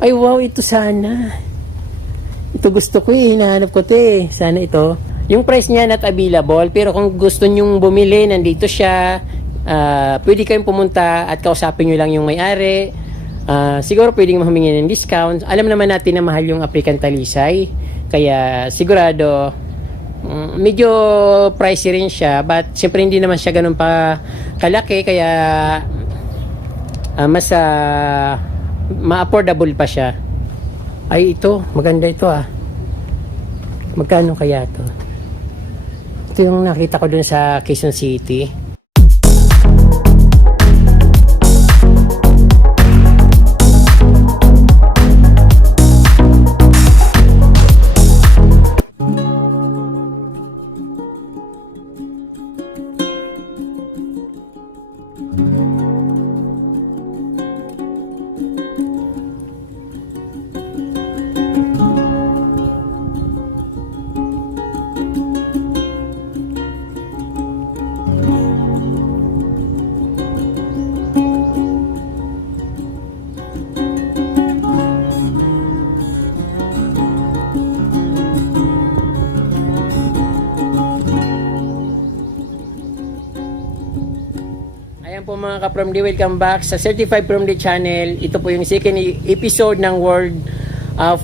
Ay wow, ito sana. Ito gusto ko eh, hinahanap ko to eh. Sana ito. Yung price niya not available, pero kung gusto nyong bumili, nandito siya. Pwede kayong pumunta at kausapin nyo lang yung may-ari. Siguro pwedeng humingi ng discount. Alam naman natin na mahal yung African talisay. Kaya sigurado, medyo pricey rin siya. But siyempre hindi naman siya ganun pa kalaki. Kaya mas ma-affordable pa siya. Ay ito, maganda ito ah. Magkano kaya to? Ito yung nakita ko dun sa Quezon City. Ayan po mga ka-From D, welcome back sa Certified From D channel. Ito po yung second episode ng World of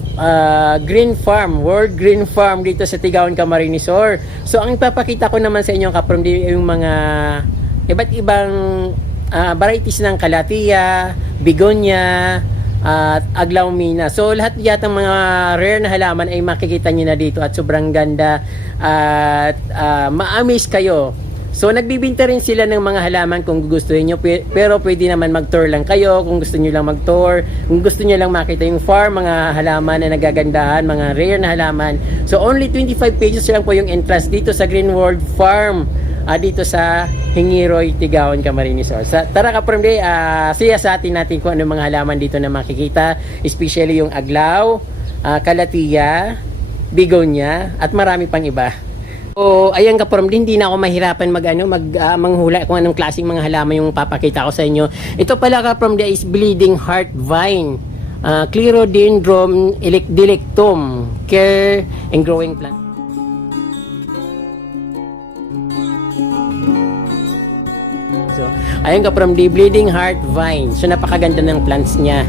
Green Farm, World Green Farm dito sa Tigaon, Camarines Sur. So ang ipapakita ko naman sa inyo ka-From D yung mga iba't ibang varieties ng kalatia, begonia, at aglaumina. So lahat yata mga rare na halaman ay makikita nyo na dito at sobrang ganda at ma-amaze kayo. So nagbibinta rin sila ng mga halaman kung gusto niyo, pero pwede naman mag-tour lang kayo kung gusto niyo lang mag-tour, kung gusto niyo lang makita yung farm, mga halaman na nagagandahan, mga rare na halaman. So only 25 pesos lang po yung entrance dito sa Green World Farm, dito sa Hingiroy, Tigaon, Camarines Sur. Tara ka-From D, siya sa atin natin kung ano mga halaman dito na makikita, especially yung aglaw, kalatia, begonia, at marami pang iba. So, ayan ka-From D, hindi na ako mahirapan manghula kung anong klaseng mga halaman yung papakita ko sa inyo. Ito pala ka-From D is bleeding heart vine, Clerodendron dilectum, care and growing plant. So, ayan ka-From D, bleeding heart vine. So, napakaganda ng plants niya.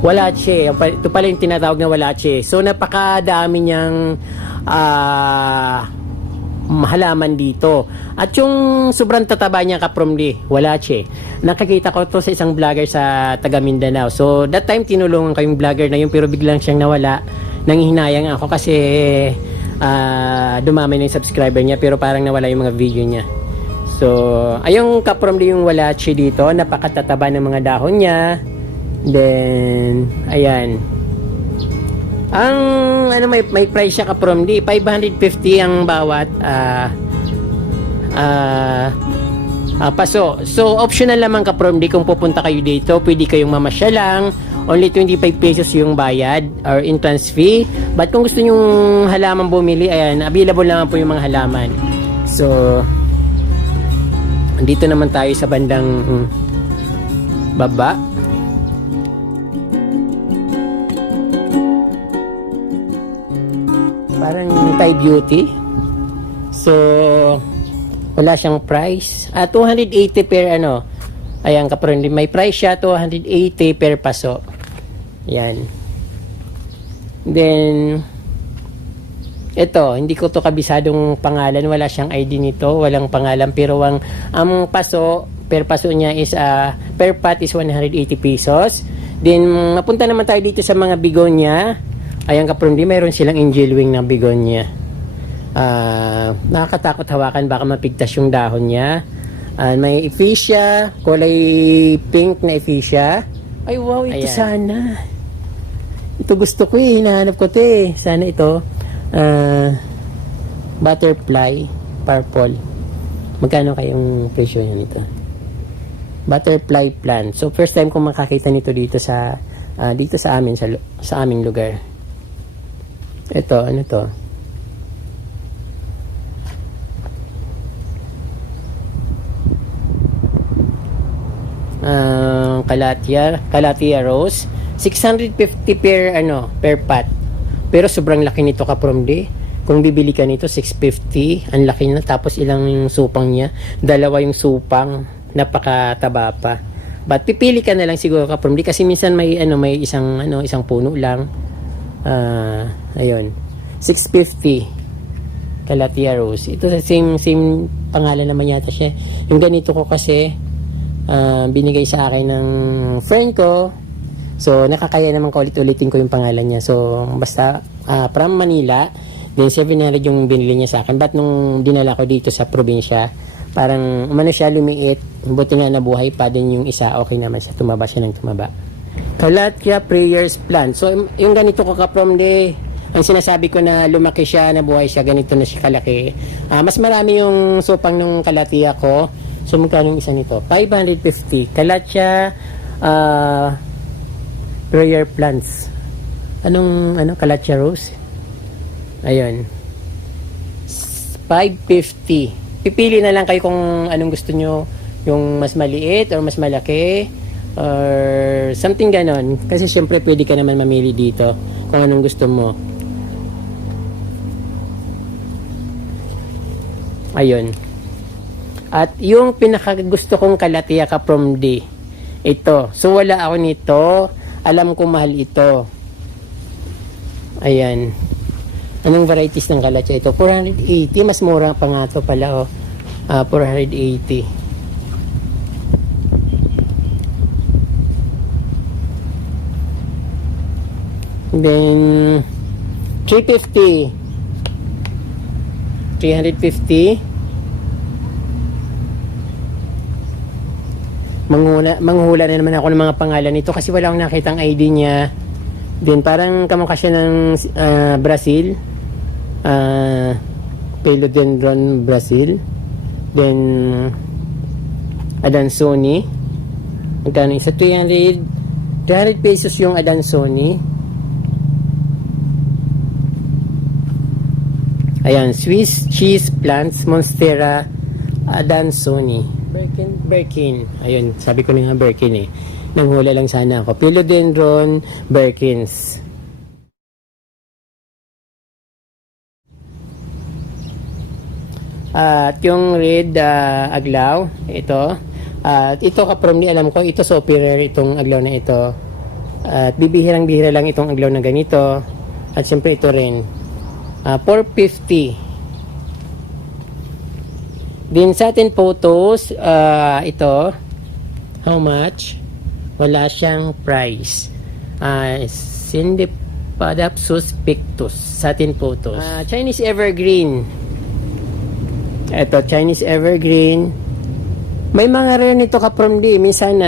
Walache. Ito pala yung tinatawag na walache. So napakadami niyang halaman dito. At yung sobrang tataba niya ka-From D, walache. Nakikita ko to sa isang vlogger sa taga Mindanao. So that time tinulungan ko yung vlogger na yun, pero biglang siyang nawala. Nanghihinayang ako kasi dumami na yung subscriber niya, pero parang nawala yung mga video niya. So ayong ka-From D yung walache dito, napakatataba ng mga dahon niya. Then, ayan. Ang may price siya ka-From D, 550 ang bawat paso. So, optional naman ka-From D kung pupunta kayo dito. Pwede kayong mamasya lang. Only 25 pesos yung bayad or entrance fee. But kung gusto nyong halaman bumili, ayan, available naman po yung mga halaman. So, dito naman tayo sa bandang baba. Parang Thai beauty. So wala siyang price. 280 per ayan ka-From D, may price siya, 280 per paso. Yan. Then ito, hindi ko to kabisadong pangalan, wala siyang ID nito, walang pangalan, pero ang paso, per paso niya is per pot is 180 pesos. Then mapunta naman tayo dito sa mga begonia. Ayan ka-From D, mayroon silang angel wing na begonia. Nakakatakot hawakan, baka mapigtas yung dahon niya. May ephesia, kulay pink na ephesia. Ay wow, ito ayan. Sana. Ito gusto ko eh, hinahanap ko ito eh. Sana ito. Butterfly, purple. Magkano kayong presyo niya nito? Butterfly plant. So first time kong makakita nito dito sa amin, sa aming lugar. Ito, ano to? Calathea rose. 650 per pot. Pero sobrang laki nito ka from day. Kung bibili ka nito 650, ang laki na, tapos ilang yung supang niya, dalawa yung supang, napakataba pa. But pipili ka na lang siguro ka from day kasi minsan may isang puno lang. Ayun. 650 Calathea rose. Ito sa same pangalan naman yata siya. Yung ganito ko kasi binigay sa akin ng friend ko. So, nakakaya naman ko ulit-ulitin ko yung pangalan niya. So, basta from Manila, then 700 yung binili niya sa akin. But nung dinala ko dito sa probinsya, parang umano siya, lumiit. Buti nga nabuhay pa din yung isa. Okay naman siya. Tumaba siya ng tumaba. Calathea prayers plant. So, yung ganito ko ka-from ang sinasabi ko na lumaki siya, nabuhay siya, ganito na siya kalaki. Mas marami yung supang ng Calathea ko. So, magkano yung isa nito? 550. Calathea prayer plants. Calathea rose? Ayun. 550. Pipili na lang kayo kung anong gusto nyo. Yung mas maliit or mas malaki or something ganon. Kasi syempre pwede ka naman mamili dito kung anong gusto mo. Ayun. At yung pinakagusto kong Calathea ka from day, ito. So wala ako nito. Alam ko mahal ito. Ayan. Anong varieties ng Calathea ito? 480. Mas mura pa nga ito pala. 480. Then 350. 350. Manghula na naman ako ng mga pangalan nito kasi wala akong nakitang ID niya. Then parang kamukha siya ng Brazil. Philodendron Brazil. Then Adansonii. Magkano isa? 300 pesos yung Adansonii. Ayan, Swiss cheese plants, Monstera Adansonii. Birkin. Ayun, sabi ko na nga Birkin eh. Nanghula lang sana ako. Philodendron Birkins. At yung red aglaw, ito. Ito ka-from alam ko, ito super rare itong aglaw na ito. At bibihirang-bihira lang itong aglaw na ganito. At siyempre ito rin. 450. Din sa atin photos, ito, how much? Wala siyang price. Syndepadapsus pictus sa atin photos. Chinese evergreen. Ito, Chinese evergreen. May mga rare nito ka-from di. Minsan,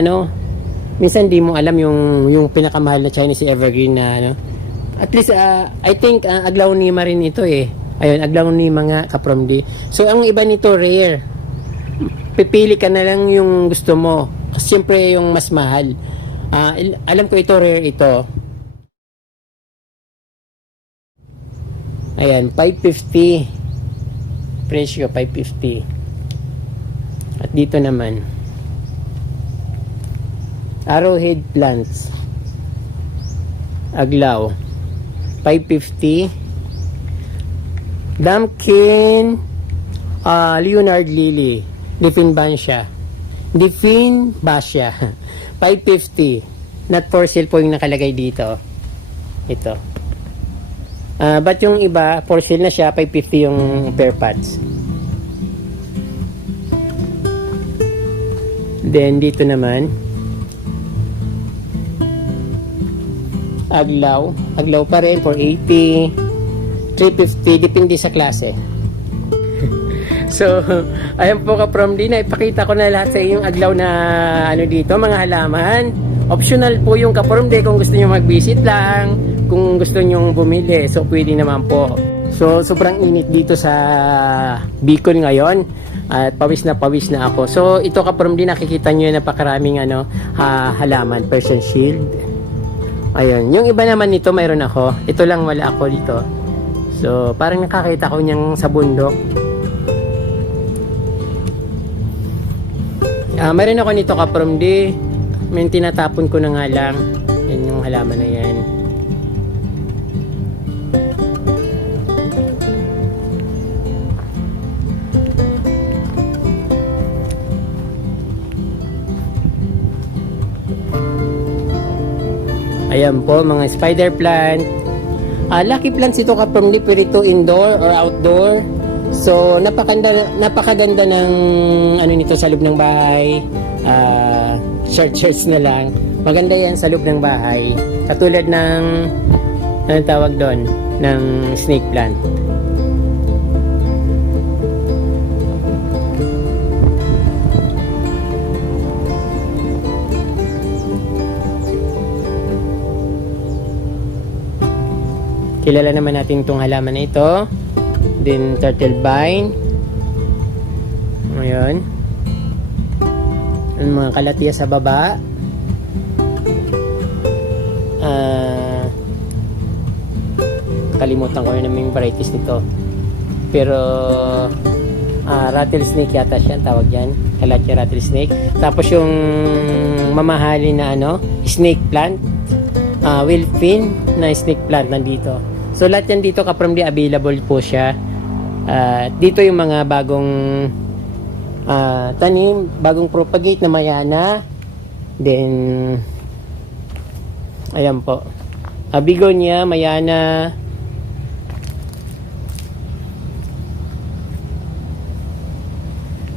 di mo alam yung pinakamahal na Chinese evergreen na, At least, I think, aglaw ni rin ito eh. Ayun, aglaw ni mga ka-from di. So, ang iba nito rare. Pipili ka na lang yung gusto mo. Kasi siyempre yung mas mahal. Alam ko ito rare ito. Ayan, 550. Presyo, 550. At dito naman. Arrowhead plants. Aglaw. 550. Dumpkin Leonard Lily Diffinbasia 550. Not for sale po yung nakalagay dito. Ito. But yung iba for sale na siya, 550 yung pair pots. Then dito naman aglaw pa rin for 80, 350, depende sa klase. So, ayan po ka-from din, ipakita ko na lahat sa inyong aglaw na dito, mga halaman. Optional po yung ka-from din kung gusto nyo mag-visit lang, kung gusto nyo bumili, so pwede naman po. So, sobrang init dito sa Bicol ngayon at pawis na ako. So, ito ka-from din, nakikita nyo napakaraming halaman, Persian shield. Ayun, yung iba naman nito mayroon ako. Ito lang wala ako dito. So, parang nakakita ko niyang sa bundok. Meron ako nito kaprom di. May tinatapon ko na nga lang. Yan yung halaman na yan. Ayan po, mga spider plant. Lucky plants ito kaprom di, pero ito indoor or outdoor. So, napakaganda ng ano nito sa loob ng bahay. Shirts na lang. Maganda yan sa loob ng bahay. Katulad ng, anong tawag doon? Ng snake plant. Kilala naman natin itong halaman na ito. Then turtle vine. Ngayon. Ang mga kalatiya sa baba. Kalimutan ko na yung varieties nito. Pero rattlesnake yata siya tawag yan. Kalatiya rattlesnake. Tapos yung mamahali na snake plant. Wilfin na snake plant nandito. So lahat yan dito kaprom di available po siya. Dito yung mga bagong tanim, bagong propagate na mayana. Then ayan po. Begonia, mayana.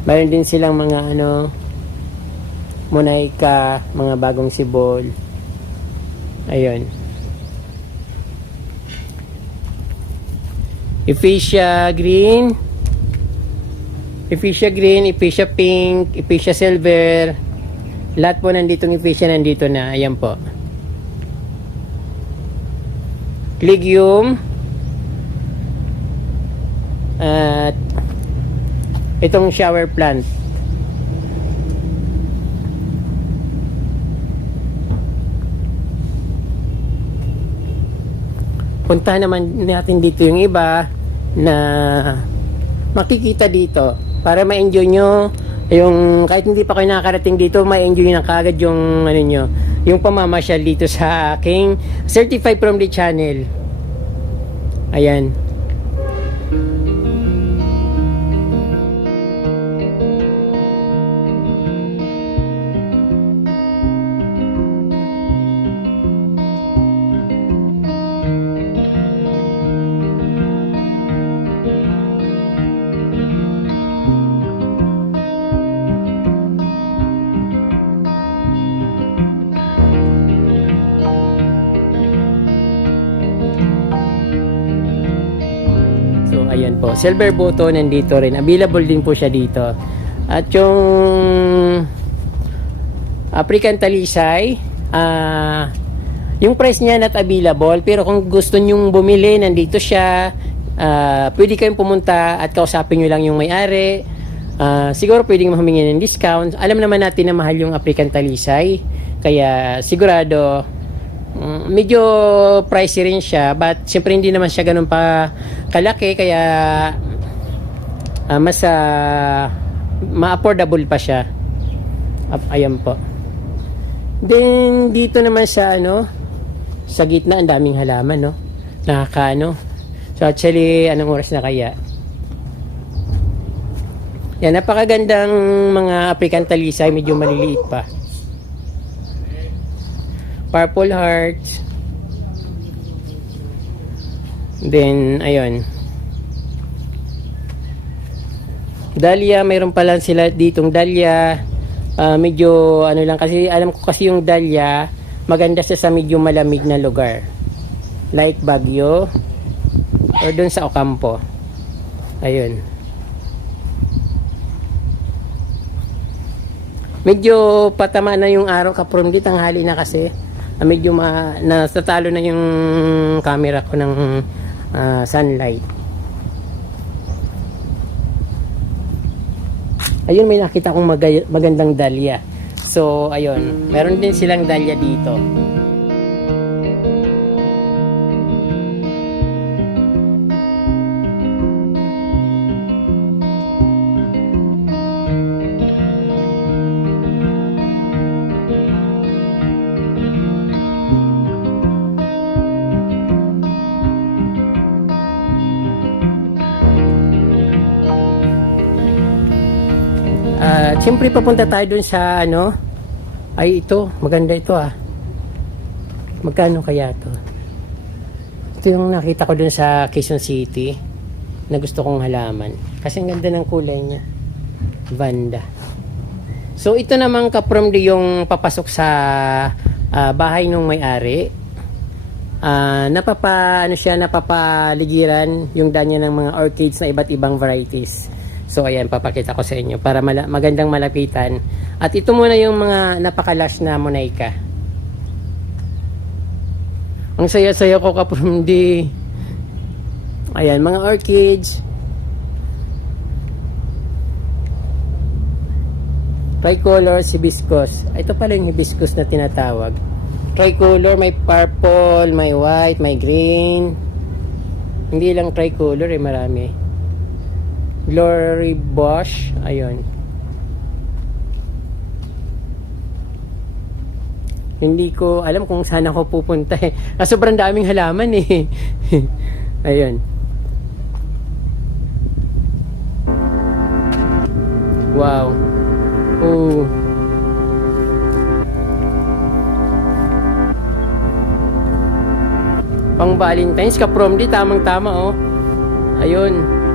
Mayroon din silang mga monaika, mga bagong sibol. Ayun. Ephesia green, Ephesia pink, Ephesia silver. Lahat po nandito ng Ephesia nandito na. Ayan po. Legume. At itong shower plant. Puntahan naman natin dito yung iba na makikita dito para ma-enjoy nyo yung kahit hindi pa kayo nakakarating dito, ma-enjoy na kagad yung nyo, yung pamamasyal dito sa aking Certified from the channel. Ayan. Ayan po, silver button nandito rin. Available din po siya dito. At yung African talisay, yung price niya not available, pero kung gusto nyong bumili, nandito siya. Pwede kayong pumunta at kausapin nyo lang yung may-ari. Siguro pwedeng humingi ng discount. Alam naman natin na mahal yung African talisay, kaya sigurado medyo pricey rin siya, but siyempre hindi naman siya ganun pa kalaki, kaya mas ma-affordable pa siya. Ayan po. Then dito naman sa sa gitna ang daming halaman, nakaka so actually anong oras na kaya? Yan, napakagandang mga African talisay, medyo maliliit pa. Purple hearts. Then ayun, dahlia, mayroon pala sila ditong dahlia. Medyo lang kasi, alam ko kasi yung dahlia maganda siya sa medyo malamig na lugar like Baguio or dun sa Ocampo. Ayun, medyo patama na yung araw kaprom di, tanghali na kasi. Medyo natatalo na yung camera ko ng sunlight. Ayun, may nakita kong magandang dahlia. So ayun, meron din silang dahlia dito. At siyempre papunta tayo dun sa ano, ay ito, maganda ito Magkano kaya to? Ito yung nakita ko dun sa Quezon City na gusto kong halaman. Kasi ang ganda ng kulay niya. Vanda. So ito naman kaprom yung papasok sa bahay ng may-ari. Napapaligiran yung danya ng mga orchids na iba't ibang varieties. So ayan, papakita ko sa inyo para magandang malapitan. At ito muna yung mga napakalash na monaika. Ang saya-saya ko kaprom ayan, mga orchids. Tricolor hibiscus. Ito pala yung hibiscus na tinatawag. Tricolor, may purple, may white, may green. Hindi lang tricolor marami. Glory Bush, ayun. Hindi ko alam kung saan ako pupunta sobrang daming halaman Ayun. Wow. Oh. Pang Valentine's kaprom tamang-tama Ayun.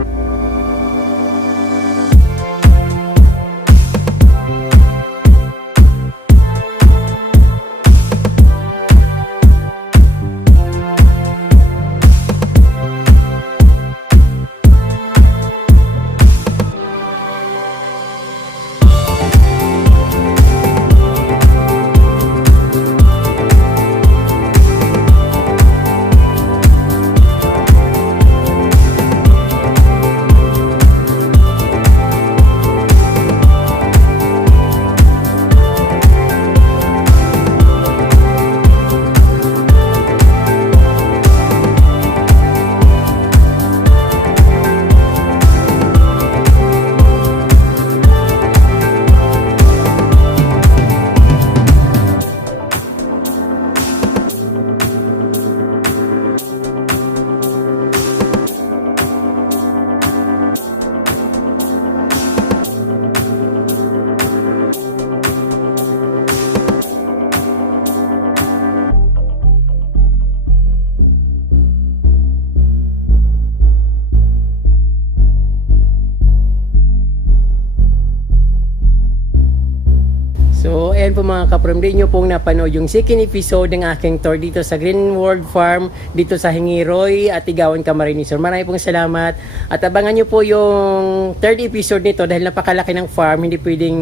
So, ayan po mga kaprom, din nyo pong napanood yung second episode ng aking tour dito sa Green World Farm, dito sa Hingiroy at Tigaon, Camarines Sur. Maraming pong salamat at abangan nyo po yung third episode nito dahil napakalaki ng farm, hindi pwedeng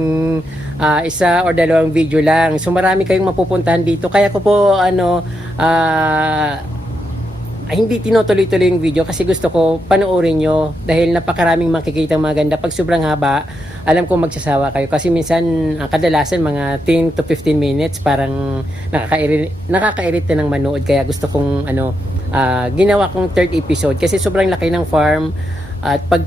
isa or dalawang video lang. So, marami kayong mapupuntahan dito. Kaya ko po, hindi tinutuloy-tuloy yung video kasi gusto ko panoorin nyo dahil napakaraming makikita maganda. Pag sobrang haba, alam ko magsasawa kayo kasi minsan kadalasan mga 10 to 15 minutes parang nakakairit na ng manood, kaya gusto kong ginawa kong third episode kasi sobrang laki ng farm at pag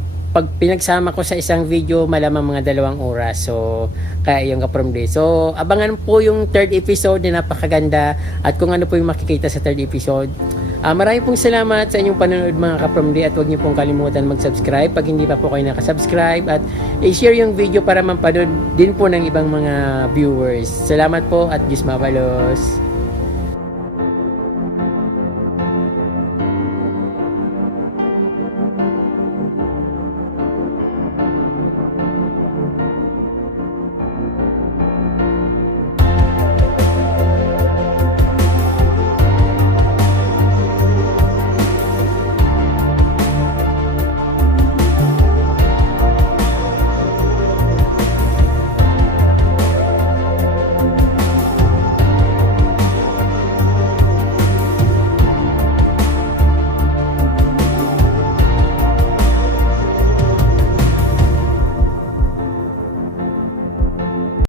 pinagsama ko sa isang video malamang mga 2 oras. So kaya yung kaprom day. So abangan po yung third episode na napakaganda at kung ano po yung makikita sa third episode. Maraming pong salamat sa inyong panonood mga kaprom day at huwag niyo pong kalimutan mag-subscribe pag hindi pa po kayo nakasubscribe at i-share yung video para mapanood din po ng ibang mga viewers. Salamat po at Diyos mabalos.